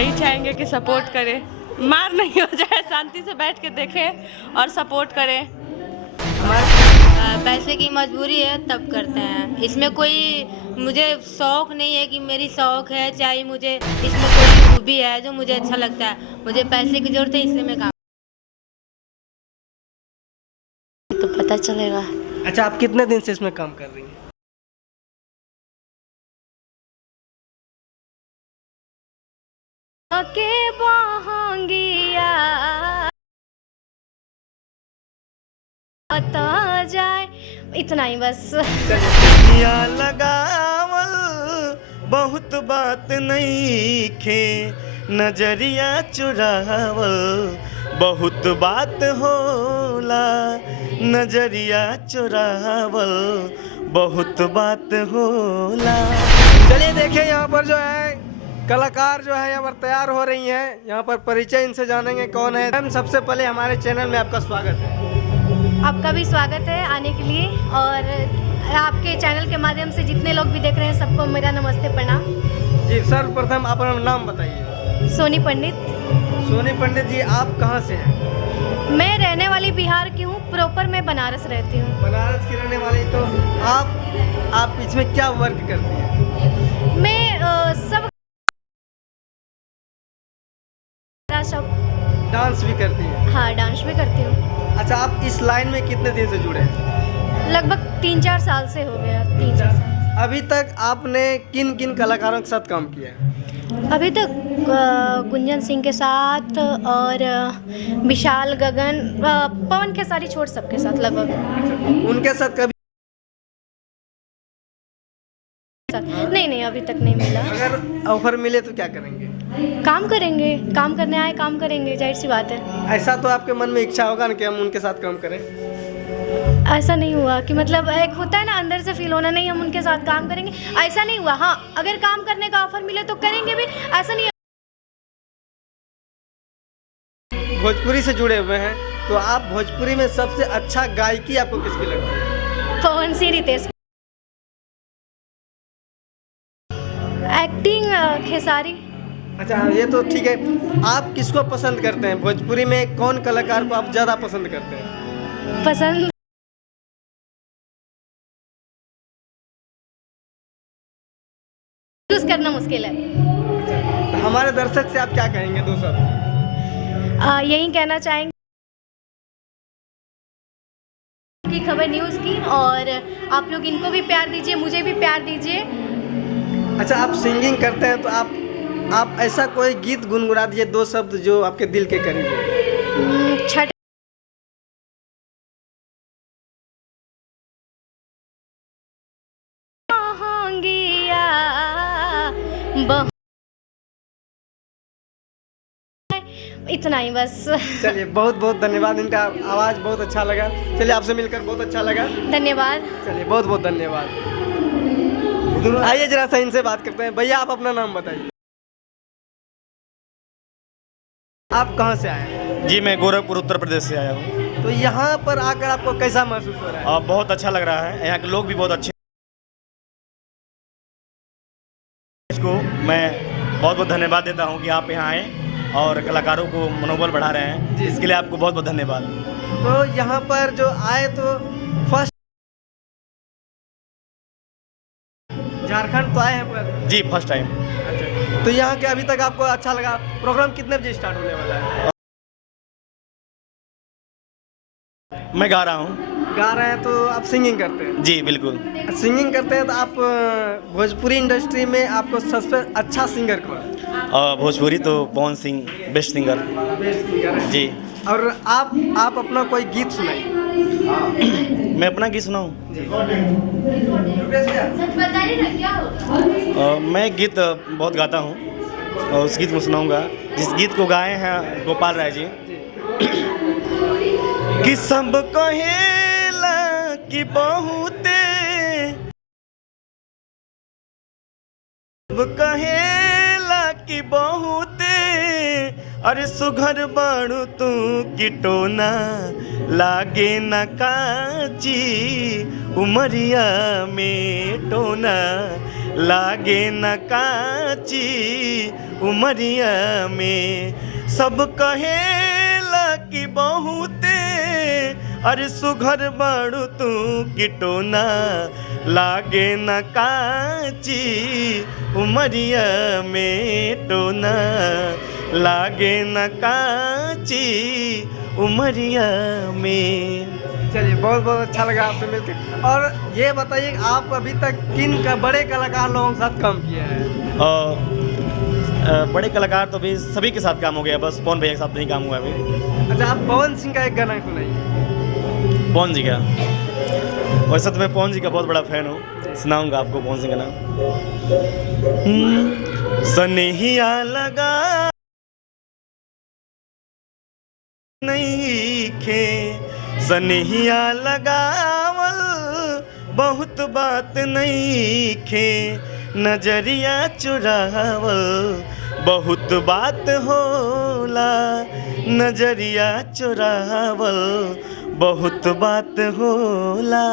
यही चाहेंगे कि सपोर्ट करें, मार नहीं हो जाए, शांति से बैठ के देखें और सपोर्ट करें। पैसे की मजबूरी है तब करते हैं, इसमें कोई मुझे शौक नहीं है कि मेरी शौक है, चाहे मुझे इसमें कोई खूबी है जो मुझे अच्छा लगता है, मुझे पैसे की जरूरत है इसलिए मैं काम तो पता चलेगा। अच्छा, आप कितने दिन से इसमें काम कर रही हैं? के बहंगिया आता जाए, इतना ही बस। या लगावल बहुत बात नहीं खे, नजरिया चुरावल बहुत बात होला, नजरिया चुरावल बहुत बात होला। चलिए देखिए, यहाँ पर जो है कलाकार जो है यहाँ पर तैयार हो रही हैं। यहाँ पर परिचय इनसे जानेंगे कौन है। मैम, सबसे पहले हमारे चैनल में आपका स्वागत है। आपका भी स्वागत है आने के लिए, और आपके चैनल के माध्यम से जितने लोग भी देख रहे हैं सबको मेरा नमस्ते प्रणाम। जी, सर्वप्रथम आप अपना नाम बताइए। सोनी पंडित। सोनी पंडित जी, आप कहाँ से हैं? मैं रहने वाली बिहार की हूँ, प्रॉपर मैं बनारस रहती हूँ। बनारस की रहने वाली, तो आप इसमें क्या वर्क करती हैं? मैं सब डांस भी करती हैं? हाँ, डांस भी करती हूँ। अच्छा, आप इस लाइन में कितने दिन से जुड़े हैं? लगभग 3-4 साल से हो गया। 3-4 साल। अभी तक आपने किन किन कलाकारों के साथ काम किया है? अभी तक गुंजन सिंह के साथ और विशाल, गगन, पवन खेसारी छोड़ सबके साथ लगभग। उनके साथ कभी? नहीं, अभी तक नहीं मिला। अगर ऑफर मिले तो क्या करेंगे? काम करेंगे, काम करने आए काम करेंगे, जाहिर सी बात है। ऐसा तो आपके मन में इच्छा होगा ना कि हम उनके साथ काम करें? ऐसा नहीं हुआ कि मतलब एक होता है ना अंदर से फील होना, नहीं हम उनके साथ काम करेंगे, ऐसा नहीं हुआ। हाँ, अगर काम करने का ऑफर मिले तो करेंगे भी, ऐसा नहीं। भोजपुरी से जुड़े हुए हैं, तो आप भोजपुरी में सबसे अच्छा गायकी आपको किसकी लगती है? पवन सिंह, रितेश। एक्टिंग खेसारी। अच्छा, ये तो ठीक है। आप किसको पसंद करते हैं? भोजपुरी में कौन कलाकार को आप ज़्यादा पसंद करते हैं? पसंद चूज करना मुश्किल है। तो हमारे दर्शक से आप क्या कहेंगे? दो शब्द यही कहना चाहेंगे की खबर न्यूज़ की, और आप लोग इनको भी प्यार दीजिए, मुझे भी प्यार दीजिए। अच्छा, आप सिंगिंग करते हैं, तो आप ऐसा कोई गीत गुनगुना दीजिए, दो शब्द जो आपके दिल के करीब हो। छठ इतना ही बस। चलिए, बहुत बहुत धन्यवाद। इनका आवाज़ बहुत अच्छा लगा। चलिए, आपसे मिलकर बहुत अच्छा लगा। धन्यवाद। चलिए, बहुत बहुत धन्यवाद। आइए जरा सा इनसे बात करते हैं। भैया, आप अपना नाम बताइए। आप कहाँ से आए हैं? जी, मैं गोरखपुर उत्तर प्रदेश से आया हूँ। तो यहाँ पर आकर आपको कैसा महसूस हो रहा है? बहुत अच्छा लग रहा है, यहाँ के लोग भी बहुत अच्छे। इसको मैं बहुत बहुत धन्यवाद देता हूँ कि आप यहाँ आए और कलाकारों को मनोबल बढ़ा रहे हैं। इसके लिए आपको बहुत बहुत धन्यवाद। तो यहाँ पर जो आए तो फर्स्ट झारखंड तो आए हैं पर? जी, फर्स्ट टाइम। अच्छा, तो यहाँ के अभी तक आपको अच्छा लगा? प्रोग्राम कितने बजे स्टार्ट होने वाला है? मैं गा रहा हूँ। गा रहे हैं, तो आप सिंगिंग करते हैं? जी, बिल्कुल। सिंगिंग करते हैं, तो आप भोजपुरी इंडस्ट्री में आपको सबसे अच्छा सिंगर कौन? भोजपुरी तो Pawan Singh best singer. Best singer है जी। और आप अपना कोई गीत सुनाइए। मैं अपना गीत सुनाऊँ? मैं गीत बहुत गाता हूँ और उस गीत में सुनाऊंगा जिस गीत को गाए हैं गोपाल राय जी। कि सब कहेला कि बहुते, सब कहेला कि बहुते, अरे सुघर बाड़ू तू किटोना लागे न काची, उमरिया में टोना लागे न काची, उमरिया में सब कहेला कि बहुते अरे सुघर बाड़ू तू किटोना लागे न काची उमरिया में टोना लागे न काची उमरिया में। चलिए बहुत बहुत अच्छा लगा आपसे मिलकर। और ये बताइए आप अभी तक किन का बड़े कलाकार लोगों के साथ काम किया है? बड़े कलाकार तो अभी सभी के साथ काम हो गया, बस पवन भैया के साथ नहीं काम हुआ अभी। अच्छा, आप पवन सिंह का एक गाना सुनाइए। पवन जी का? वैसे तो मैं पवन जी का बहुत बड़ा फैन हूँ, सुनाऊंगा आपको पवन सिंह का नाम। सनेहिया लगा नहीं खे, सनेहिया लगावल बहुत बात नहीं खे, नजरिया चुरावल बहुत बात होला, नजरिया चुरावल बहुत बात होला।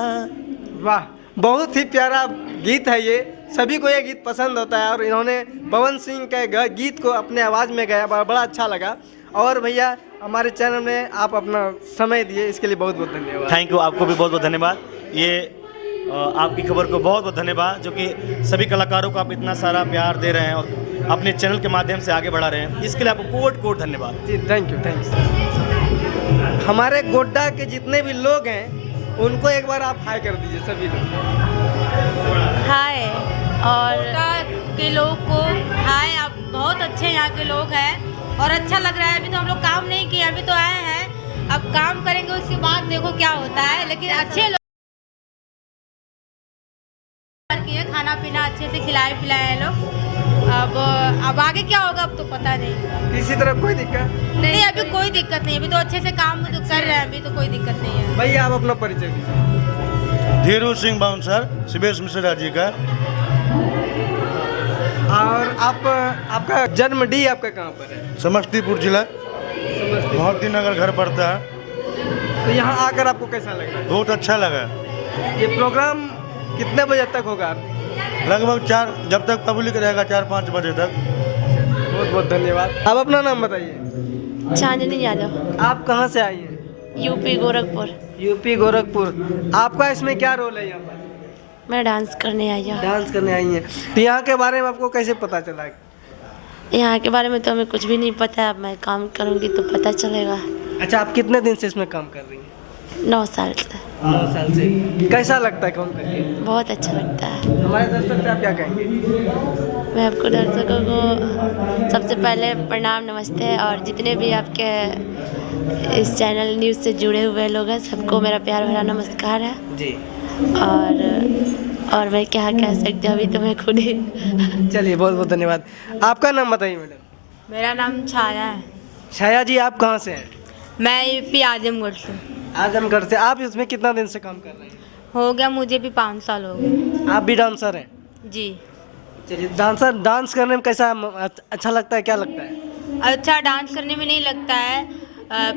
वाह, बहुत ही प्यारा गीत है ये, सभी को ये गीत पसंद होता है और इन्होंने पवन सिंह के गीत को अपने आवाज़ में गाया, बड़ा अच्छा लगा। और भैया हमारे चैनल में आप अपना समय दिए, इसके लिए बहुत बहुत धन्यवाद। थैंक यू, आपको भी बहुत बहुत धन्यवाद। ये आपकी खबर को बहुत बहुत धन्यवाद, जो कि सभी कलाकारों को आप इतना सारा प्यार दे रहे हैं और अपने चैनल के माध्यम से आगे बढ़ा रहे हैं, इसके लिए आपको कोट कोट धन्यवाद। जी थैंक यू। हमारे गोड्डा के जितने भी लोग हैं उनको एक बार आप हाय कर दीजिए सभी लोग। हाय, और के लोग को हाय। आप बहुत अच्छे यहाँ के लोग हैं और अच्छा लग रहा है। अभी तो हम लोग काम नहीं किए, अभी तो आए हैं, अब काम करेंगे, उसके बाद देखो क्या होता है। लेकिन अच्छे लोग किए, खाना पीना अच्छे से खिलाए पिलाए हैं लोग। अब आगे क्या होगा अब तो पता नहीं। किसी तरह कोई दिक्कत नहीं, अभी कोई दिक्कत नहीं, अभी तो अच्छे से काम तो कर रहे हैं, अभी तो कोई दिक्कत नहीं है। भैया आप अपना परिचय दीजिए। धीरू सिंह बाउंसर, शिवेश मिश्रा जी का। और आपका जन्म डी आपका कहाँ पर है? समस्तीपुर जिला, मोहद्दी नगर घर पड़ता है। तो यहाँ आकर आपको कैसा लगा? बहुत अच्छा लगा। ये प्रोग्राम कितने बजे तक होगा? लगभग 4, जब तक पब्लिक रहेगा 4-5 बजे तक। बहुत बहुत धन्यवाद। आप अपना नाम बताइए। चांदनी यादव। आप कहाँ से आई हैं? यूपी गोरखपुर। यूपी गोरखपुर। आपका इसमें क्या रोल है यहाँ पर? मैं डांस करने आई हूँ। डांस करने आई हैं। तो यहाँ के बारे में आपको कैसे पता चला? यहाँ के बारे में तो हमें कुछ भी नहीं पता है, अब मैं काम करूँगी तो पता चलेगा। अच्छा, आप कितने दिन से इसमें काम कर रही हैं? 9 साल से। 9 साल से। कैसा लगता है काम करके? बहुत अच्छा लगता है। हमारे दर्शक से आप क्या कहेंगे? मैं आपको दर्शकों को सबसे पहले प्रणाम, नमस्ते, और जितने भी आपके इस चैनल न्यूज़ से जुड़े हुए लोग हैं सबको मेरा प्यार भरा नमस्कार है जी। और मैं क्या कह सकती हूँ, अभी तो मैं खुद ही। चलिए बहुत बहुत धन्यवाद। आपका नाम बताइए मैडम। मेरा नाम छाया है। छाया जी, आप कहाँ से हैं? मैं यूपी आजमगढ़ से। आजमगढ़ से। आप इसमें कितना दिन से काम कर रहे हैं? हो गया मुझे भी 5 साल हो गए। आप भी डांसर हैं? जी। चलिए, डांस करने में कैसा अच्छा लगता है, क्या लगता है? अच्छा, डांस करने में नहीं लगता है,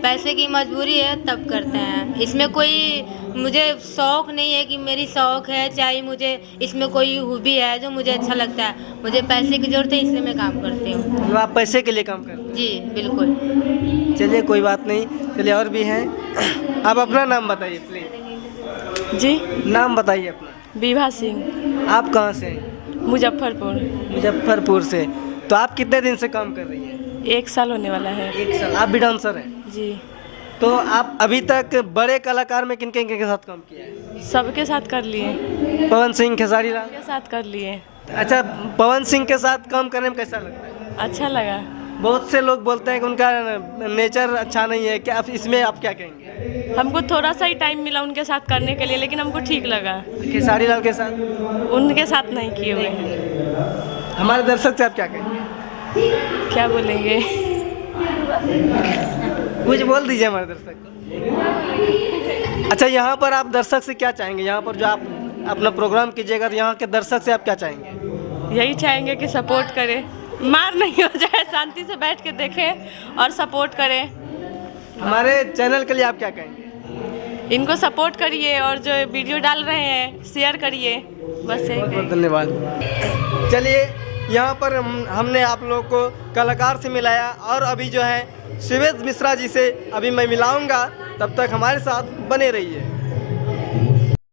पैसे की मजबूरी है तब करते हैं। इसमें कोई मुझे शौक़ नहीं है कि मेरी शौक़ है, चाहे मुझे इसमें कोई हॉबी है जो मुझे अच्छा लगता है। मुझे पैसे की ज़रूरत है, इसलिए मैं काम करती हूँ। मतलब आप पैसे के लिए काम करते हैं? जी बिल्कुल। चलिए कोई बात नहीं। चलिए और भी हैं। आप अपना नाम बताइए प्लीज। जी, नाम बताइए अपना। विभा सिंह, आप कहाँ से हैं? मुजफ्फरपुर। मुजफ्फरपुर से। तो आप कितने दिन से काम कर रही हैं? 1 साल होने वाला है। 1 साल। आप भी डांसर हैं? जी। तो आप अभी तक बड़े कलाकार में किन किन के साथ काम किया है? सबके साथ कर लिए। पवन सिंह, खेसारी लाल के साथ कर लिए। अच्छा, पवन सिंह के साथ काम करने में कैसा लगता है? अच्छा लगा। बहुत से लोग बोलते हैं कि उनका नेचर अच्छा नहीं है, क्या इसमें आप क्या कहेंगे? हमको थोड़ा सा ही टाइम मिला उनके साथ करने के लिए, लेकिन हमको ठीक लगा। खेसारी लाल के साथ? उनके साथ नहीं किए हुए हैं। हमारे दर्शक से आप क्या कहेंगे? क्या बोलेंगे? कुछ बोल दीजिए हमारे दर्शक को। अच्छा, यहाँ पर आप दर्शक से क्या चाहेंगे? यहाँ पर जो आप अपना प्रोग्राम कीजिएगा तो यहाँ के दर्शक से आप क्या चाहेंगे? यही चाहेंगे कि सपोर्ट करें, मार नहीं हो जाए, शांति से बैठ के देखें और सपोर्ट करें। हमारे चैनल के लिए आप क्या कहेंगे? इनको सपोर्ट करिए और जो वीडियो डाल रहे हैं शेयर करिए, बस यही बहुत बहुत कहेंगे। धन्यवाद। चलिए यहाँ पर हमने आप लोगों को कलाकार से मिलाया और अभी जो है सुवेद मिश्रा जी से अभी मैं मिलाऊंगा, तब तक हमारे साथ बने रहिए।